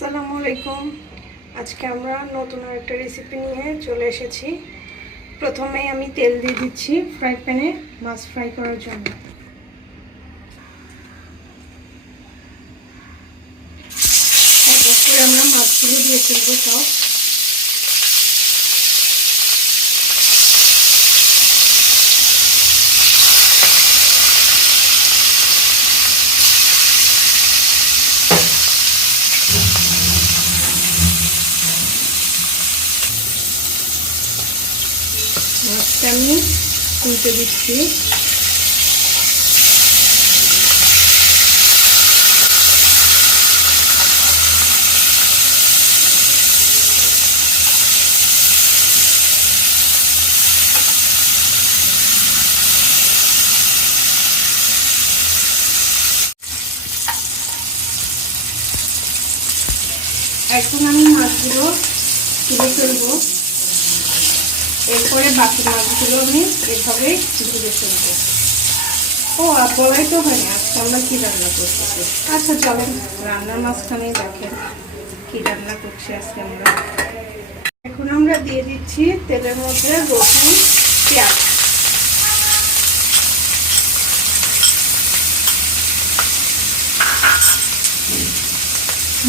আসসালামু আলাইকুম। আজকে আমরা নতুন একটা রেসিপি নিয়ে চলে এসেছি। প্রথমে আমি তেল দিয়ে দিচ্ছি ফ্রাই প্যানে মাছ ফ্রাই করার জন্য। তারপরে আমরা মাছগুলো দিয়ে ফেলবো সব। মাছটা আমি তুলতে দিচ্ছি। এখন আমি মাছগুলো তুলে ফেলবো। এরপরে বাকি মাছগুলো আমি এভাবে ধুয়ে ফেলবো। ও আর বলাই তো হয়নি আজকে আমরা কি রান্না করতেছি। আচ্ছা চলেন রান্নার মাঝখানেই দেখেন কি রান্না করছি আজকে আমরা। এখন আমরা দিয়ে দিচ্ছি তেলের মধ্যে রসুন পেঁয়াজ।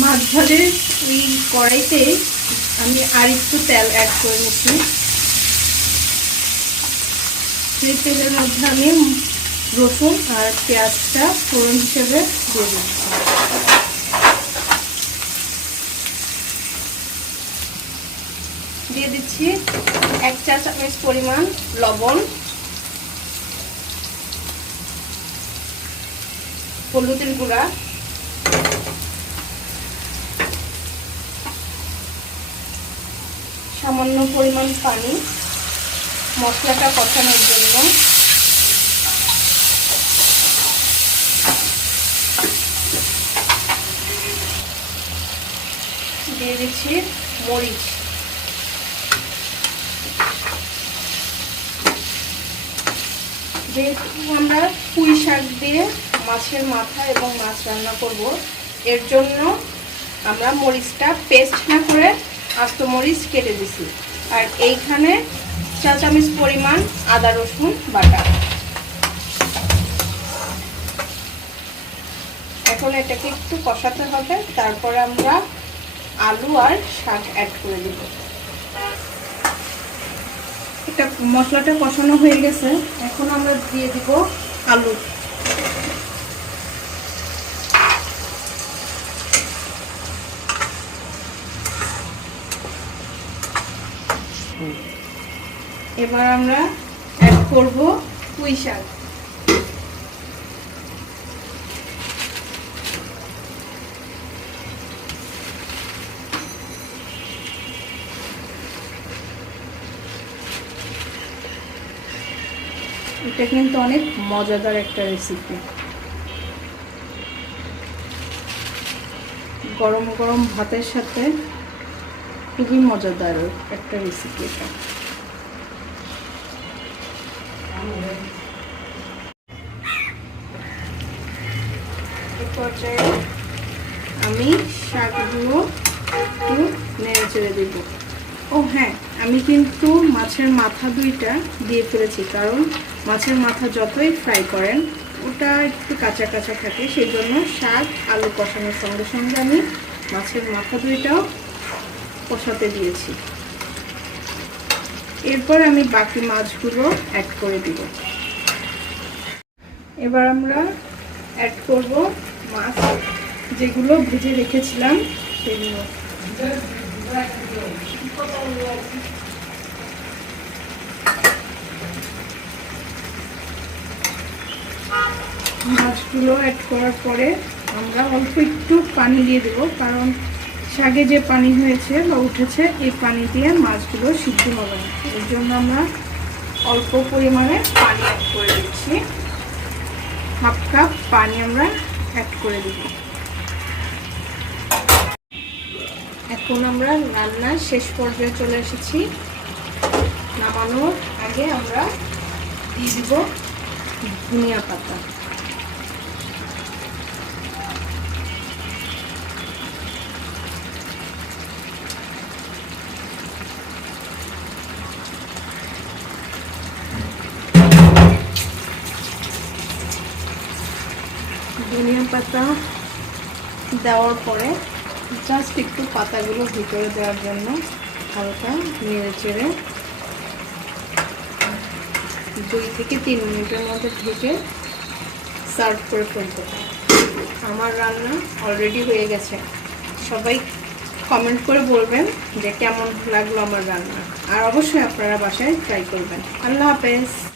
মাছ ভাজের ওই কড়াইতে আমি আর একটু তেল অ্যাড করে নিচ্ছি। সেই তেলের মধ্যে আমি রসুন আর পেঁয়াজটা ফোড়ন হিসেবে দিয়ে দিচ্ছি। দিয়ে দিচ্ছি 1 চা চামচ পরিমাণ লবণ, হলুদের গুঁড়া, সামান্য পরিমাণ পানি মশলাটা কষানোর জন্য। দিয়ে দিচ্ছি মরিচ। যেহেতু আমরা পুঁই শাক দিয়ে মাছের মাথা এবং মাছ রান্না করব, এর জন্য আমরা মরিচটা পেস্ট না করে আস্ত মরিচ কেটে দিছি। আর এইখানে 1 চা চামচ পরিমাণ আদা রসুন বাটা। এখন এটাকে একটু কষাতে হবে, তারপরে আমরা আলু আর শাক অ্যাড করে দেব। এটা মশলাটা কষানো হয়ে গেছে, এখন আমরা দিয়ে দিব আলু। এবার আমরা অ্যাড করব পুঁই শাক। এটা কিন্তু অনেক মজাদার একটা রেসিপি। গরম গরম ভাতের সাথে খুবই মজাদার একটা রেসিপি এটা। এই পর্যায়ে আমি শাকগুলো একটু নেড়ে চেড়ে দেব। ও হ্যাঁ, আমি কিন্তু মাছের মাথা দুইটা দিয়ে ফেলেছি, কারণ মাছের মাথা যতই ফ্রাই করেন ওটা একটু কাঁচা কাঁচা থাকে, সেই জন্য শাক আলু কষানোর সঙ্গে সঙ্গে আমি মাছের মাথা দুইটাও কষাতে দিয়েছি। এরপর আমি বাকি মাছগুলো অ্যাড করে দিব। এবার আমরা অ্যাড করব মাছ যেগুলো ভেজে রেখেছিলাম সেগুলো। মাছগুলো অ্যাড করার পরে আমরা অল্প একটু পানি দিয়ে দেবো, কারণ শাকে যে পানি হয়েছে বা উঠেছে এই পানি দিয়ে মাছগুলো সিদ্ধ হবে না। এর জন্য আমরা অল্প পরিমাণে পানি অ্যাড করে দিচ্ছি। 1/2 কাপ পানি আমরা অ্যাড করে দিব। এখন আমরা রান্নার শেষ পর্যায়ে চলে এসেছি। নামানোর আগে আমরা দিয়ে দিব ধনিয়া পাতা। ধনিয়া পাতা দেওয়ার পরে জাস্ট একটু পাতাগুলো ভিতরে দেওয়ার জন্য হালকা নেড়ে চেড়ে 2 থেকে 3 মিনিটের মধ্যে ঢেকে সার্ভ করে ফেলতে। আমার রান্না অলরেডি হয়ে গেছে। সবাই কমেন্ট করে বলবেন যে কেমন লাগলো আমার রান্না, আর অবশ্যই আপনারা বাসায় ট্রাই করবেন। আল্লাহ হাফেজ।